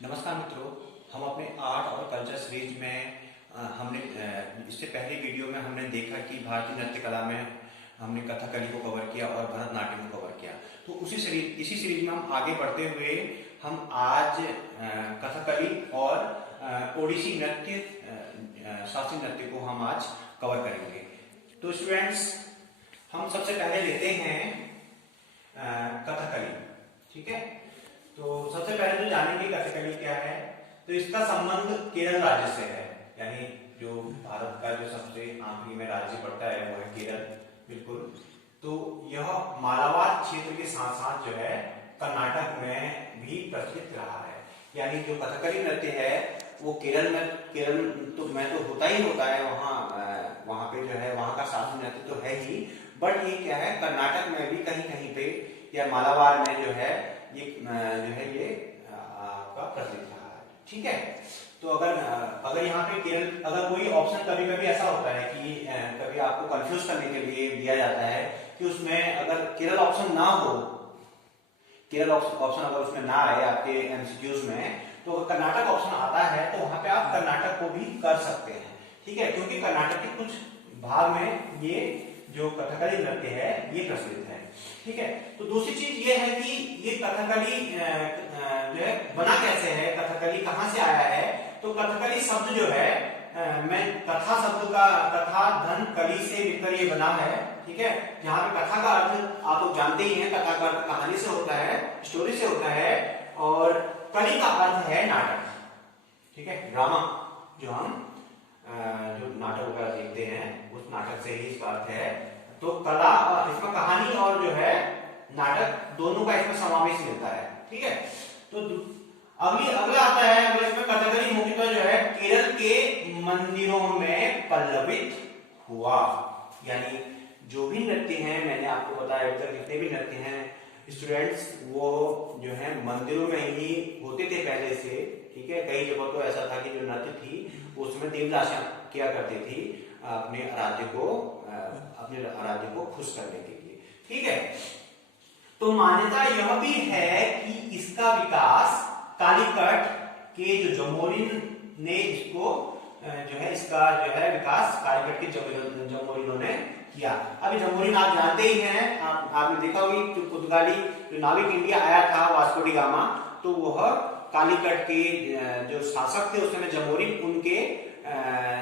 नमस्कार मित्रों, हम अपने आर्ट और कल्चर सीरीज में हमने इससे पहले वीडियो में हमने देखा कि भारतीय नृत्य कला में हमने कथकली को कवर किया और भरतनाट्यम को कवर किया। तो इसी सीरीज में हम आगे बढ़ते हुए हम आज कथकली और ओडिसी नृत्य शास्त्रीय नृत्य को हम आज कवर करेंगे। तो स्टूडेंट्स, हम सबसे पहले लेते हैं कथकली। ठीक है, तो सबसे पहले जो जानेंगे कथकली क्या है, तो इसका संबंध केरल राज्य से है। यानी जो भारत का जो सबसे आखिरी में राज्य पड़ता है वो है केरल। बिल्कुल, तो यह मालाबार क्षेत्र के साथ साथ जो है कर्नाटक में भी प्रचलित रहा है। यानी जो कथकली नृत्य है वो केरल में तो होता ही होता है, वहाँ पे जो है वहाँ का शास्त्रीय नृत्य तो है ही, बट ये क्या है कर्नाटक में भी कहीं कहीं पे या मालाबार में जो है ये आपका प्रचलित रहा है। ठीक है, तो अगर यहाँ पे केरल, अगर कोई ऑप्शन कभी कभी ऐसा होता है कि कभी आपको कंफ्यूज करने के लिए दिया जाता है कि उसमें अगर केरल ऑप्शन ना हो, केरल ऑप्शन अगर उसमें ना आए आपके एमसीक्यूज में, तो अगर कर्नाटक ऑप्शन आता है तो वहां पे आप कर्नाटक को भी कर सकते हैं। ठीक है, क्योंकि कर्नाटक के कुछ भाग में ये जो कथकली नृत्य है ये प्रचलित है। ठीक है, तो दूसरी चीज ये है कि ये कथकली जो है बना कैसे है, कथकली कहाँ से आया है। तो कथकली शब्द जो है मैं कथा शब्द का कथा धन कली से मिलकर ये बना है। ठीक है, जहाँ पे कथा का अर्थ आप लोग जानते ही हैं, कथा का अर्थ कहानी से होता है, स्टोरी से होता है, और कली का अर्थ है नाटक। ठीक है, ड्रामा जो हम जो नाटक वगैरह देखते हैं उस नाटक से ही इसका अर्थ है। तो कला और इसमें कहानी और जो है नाटक दोनों का इसमें समावेश मिलता है। ठीक है, तो अगला आता है, अगला इसमें कथकली मुख्यतः जो है केरल के मंदिरों में पल्लवित हुआ। यानी जो भी नृत्य हैं, मैंने आपको बताया अभी तक जितने भी नृत्य हैं स्टूडेंट्स, वो जो है मंदिरों में ही होते थे पहले से। ठीक है, कई जगह तो ऐसा था कि जो नृत्य थी उसमें देवदासियां किया करती थी अपने आराध्य को खुश करने के लिए। ठीक है, तो मान्यता यह भी है कि इसका विकास कालीकट के जो जमोरिन ने इसको जो है इसका जो है विकास कालीकट के जमोरिनों ने किया। अभी जमोरिन आप जानते ही हैं, आपने देखा होगी जो पुर्तगाली जो नाविक इंडिया आया था वास्को डी गामा, तो वह कालीकट के जो शासक थे उस समय जमोरिन उनके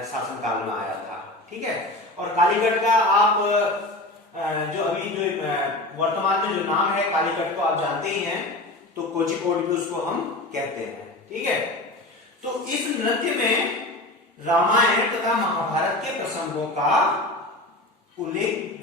शासनकाल में आया था। ठीक है, और कालीकट का आप जो अभी जो वर्तमान में जो नाम है कालीकट को आप जानते ही हैं, तो कोझिकोड भी उसको हम कहते हैं। ठीक है, तो इस नृत्य में रामायण तथा महाभारत के प्रसंगों का उल्लेख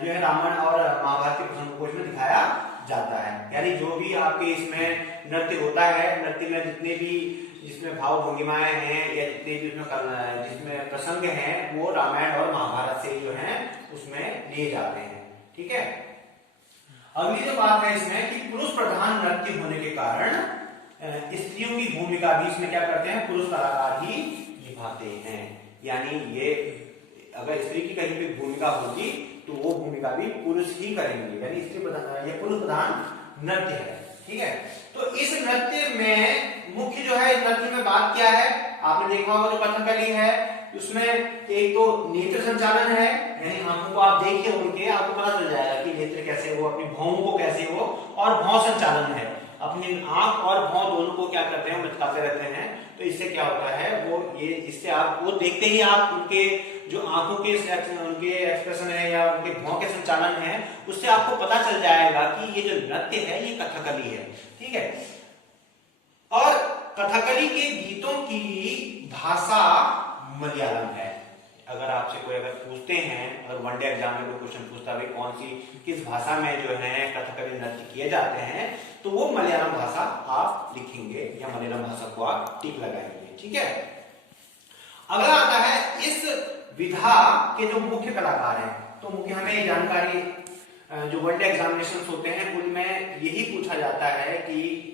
जो है रामायण और महाभारत के प्रसंगों को इसमें दिखाया जाता है। यानी जो भी आपके इसमें नृत्य होता है, नृत्य में जितने भी जिसमें भाव भंगिमाएं हैं या जितने भी जिसमें प्रसंग हैं वो रामायण और महाभारत से जो है उसमें लिए जाते हैं। ठीक है, अगली जो बात है इसमें कि पुरुष प्रधान नृत्य होने के कारण स्त्रियों की भूमिका भी इसमें क्या करते हैं, पुरुष कलाकार ही निभाते हैं। यानी ये अगर स्त्री की कहीं भी भूमिका होगी तो वो भूमिका भी पुरुष ही करेंगे। यानी ये पुरुष प्रधान नृत्य है। ठीक है, तो इस नृत्य में मुख्य जो है नृत्य में बात क्या है, आपने देखा होगा जो कथकली है उसमें एक तो नेत्र संचालन है, यानी आंखों को आप देखिए उनके आपको पता चल जाएगा कि नेत्र कैसे हो, अपनी भौं को कैसे हो, और भौं संचालन है, अपनी आंख और भौं दोनों को क्या करते हैं मटकाते रहते हैं। तो इससे क्या होता है वो ये इससे आप वो देखते ही आप उनके जो आंखों के उनके एक्सप्रेशन है या उनके भौं के संचालन है उससे आपको पता चल जाएगा कि ये जो नृत्य है ये कथकली है। ठीक है, और कथकली के गीतों की भाषा मलयालम है। अगर आपसे कोई अगर पूछते हैं, अगर वनडे एग्जाम में कोई क्वेश्चन पूछता है कौन सी किस भाषा में जो है कथकली नृत्य किए जाते हैं, तो वो मलयालम भाषा आप लिखेंगे या मलयालम भाषा को आप टिक लगाएंगे। ठीक है, अगला आता है इस विधा के जो मुख्य कलाकार हैं। तो मुख्य हमें जानकारी जो वनडे एग्जामिनेशन होते हैं उनमें यही पूछा जाता है कि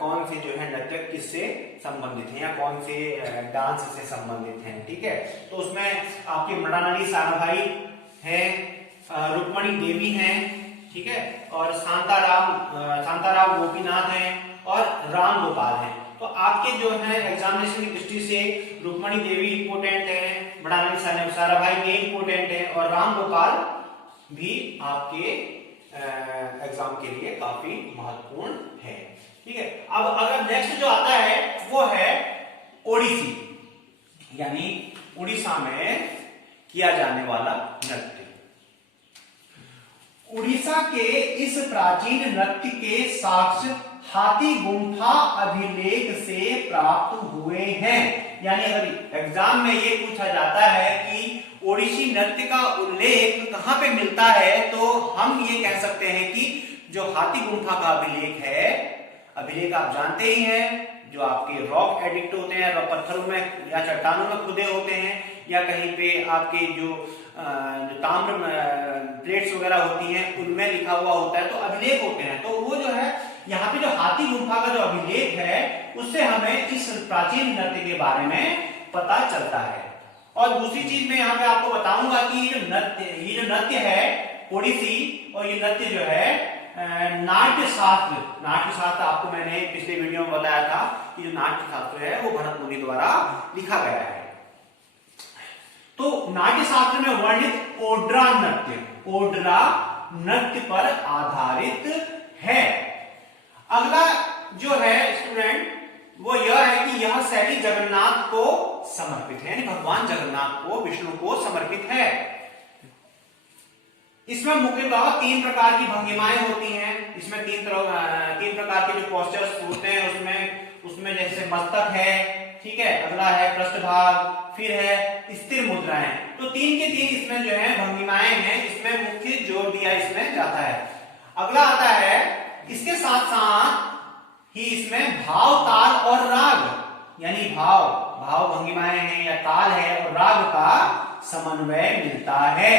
कौन से जो है नृत्य किससे संबंधित हैं या कौन से डांस से संबंधित हैं। ठीक है, तो उसमें आपकी मृणालिनी साराभाई है, रुक्मणी देवी हैं, ठीक है, और शांताराम गोपीनाथ हैं, और राम गोपाल हैं। तो आपके जो है एग्जामिनेशन की दृष्टि से रुक्मणी देवी इंपोर्टेंट है, बड़ा सारा भाई ये इंपोर्टेंट है, और राम गोपाल भी आपके एग्जाम के लिए काफी महत्वपूर्ण है। ठीक है, अब अगर नेक्स्ट जो आता है वो है ओडिसी, यानी उड़ीसा में किया जाने वाला नृत्य। उड़ीसा के इस प्राचीन नृत्य के साक्ष्य हाथी गुम्फा अभिलेख से प्राप्त हुए हैं। यानी अगर एग्जाम में ये पूछा जाता है कि ओडिसी नृत्य का उल्लेख कहां पे मिलता है, तो हम ये कह सकते हैं कि जो हाथी गुम्फा का अभिलेख है, अभिलेख आप जानते ही हैं, जो आपके रॉक एडिक्ट होते हैं, रॉक पत्थरों में या चट्टानों में खुदे होते हैं, या कहीं पे आपके जो ताम्र प्लेट्स वगैरह होती हैं उनमें लिखा हुआ होता है, तो अभिलेख होते हैं। तो वो जो है यहाँ पे जो हाथी गुम्फा का जो अभिलेख है उससे हमें इस प्राचीन नृत्य के बारे में पता चलता है। और दूसरी चीज मैं यहाँ पे आपको बताऊंगा कि ये जो नृत्य है ओडिसी, और ये नृत्य जो है नाट्य शास्त्र आपको मैंने पिछले वीडियो में बताया था कि जो नाट्य शास्त्र है वो भरत मुनि द्वारा लिखा गया है। तो नाट्य शास्त्र में वर्णित ओड्रा नृत्य पर आधारित है। अगला जो है स्टूडेंट वो यह है कि यह शैली जगन्नाथ को समर्पित है, यानी भगवान जगन्नाथ को, विष्णु को समर्पित है। इसमें मुख्यतः 3 प्रकार की भंगिमाएं होती हैं। इसमें 3 प्रकार के जो पोस्चर्स होते हैं, उसमें जैसे मस्तक है, ठीक है, अगला है पृष्ठभाग, फिर है स्थिर मुद्राएं। तो 3 के 3 इसमें जो है भंगिमाएं हैं, इसमें मुख्य जोर दिया इसमें जाता है। अगला आता है, इसके साथ साथ ही इसमें भाव, ताल और राग, यानी भाव भंगिमाएं हैं या ताल है और राग का समन्वय मिलता है।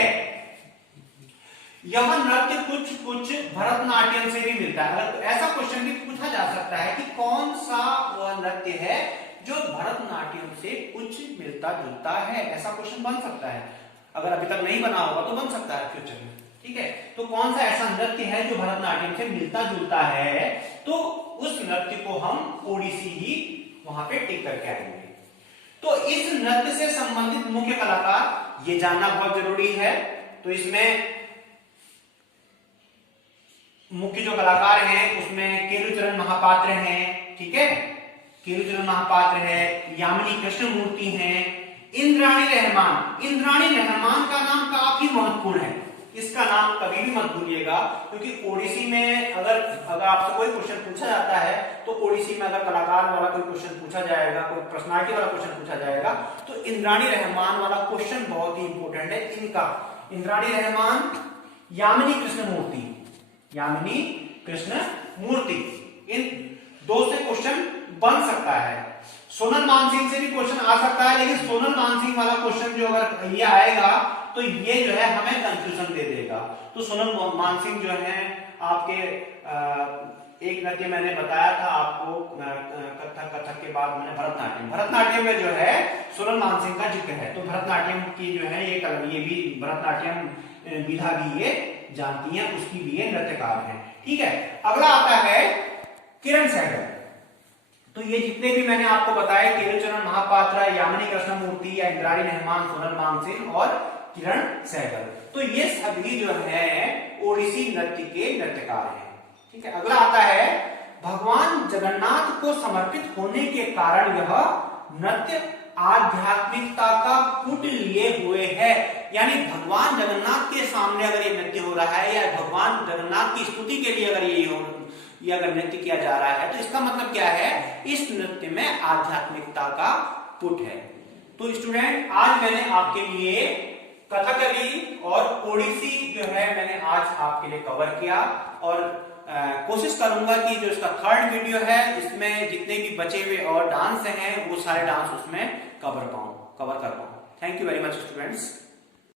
यह नृत्य कुछ भरतनाट्यम से भी मिलता है। अगर ऐसा क्वेश्चन भी पूछा जा सकता है कि कौन सा वह नृत्य है जो भरतनाट्यम से कुछ मिलता जुलता है, ऐसा क्वेश्चन बन सकता है। अगर अभी तक नहीं बना होगा तो बन सकता है फ्यूचर में। ठीक है, तो कौन सा ऐसा नृत्य है जो भरतनाट्यम से मिलता जुलता है, तो उस नृत्य को हम ओडिसी ही वहां पे टिक करके आएंगे। तो इस नृत्य से संबंधित मुख्य कलाकार ये जानना बहुत जरूरी है। तो इसमें मुख्य जो कलाकार हैं उसमें केलुचरण महापात्र हैं, ठीक है, केलुचरण महापात्र है, यामिनी कृष्णमूर्ति हैं, इंद्राणी रहमान का नाम काफी महत्वपूर्ण है। इसका नाम कभी भी मत भूलिएगा, क्योंकि ओडिसी में अगर आपसे कोई क्वेश्चन पूछा जाता है तो ओडिसी में अगर कलाकार वाला कोई क्वेश्चन पूछा जाएगा, कोई पर्सनालिटी वाला क्वेश्चन पूछा जाएगा, तो इंद्राणी रहमान वाला क्वेश्चन बहुत ही इंपॉर्टेंट है। इनका इंद्राणी रहमान, यामिनी कृष्णमूर्ति, इन 2 से क्वेश्चन बन सकता है। सोनल मानसिंह से भी क्वेश्चन आ सकता है, लेकिन सोनल मानसिंह वाला क्वेश्चन जो अगर ये आएगा तो ये जो है हमें कंफ्यूजन दे देगा। तो सोनल मानसिंह जो है आपके एक नृत्य मैंने बताया था आपको, कथक के बाद मैंने भरतनाट्यम में जो है सोनल मानसिंह का जिक्र है। तो भरतनाट्यम की जो है ये भी भरतनाट्यम विधा भी ये जानती हैं, उसकी भी ये नृत्यकार है। ठीक है, अगला आता है किरण सहगल। तो ये जितने भी मैंने आपको बताए, केलुचरण महापात्र, यामिनी कृष्णमूर्ति या इंद्राणी रहमान, सोनल मानसिंह और किरण सहगल, तो ये सभी जो है ओडिसी नृत्य के नृत्यकार हैं। ठीक है, अगला आता है भगवान जगन्नाथ को समर्पित होने के कारण यह नृत्य आध्यात्मिकता का पुट लिए हुए है। यानी भगवान जगन्नाथ के सामने अगर ये नृत्य हो रहा है या भगवान जगन्नाथ की स्तुति के लिए अगर ये अगर नृत्य किया जा रहा है, तो इसका मतलब क्या है, इस नृत्य में आध्यात्मिकता का पुट है। तो स्टूडेंट, आज मैंने आपके लिए कथकली और ओडिसी जो है मैंने आज आपके लिए कवर किया, और कोशिश करूंगा कि जो इसका 3rd वीडियो है इसमें जितने भी बचे हुए और डांस हैं वो सारे डांस उसमें कवर कर पाऊं। Thank you very much students.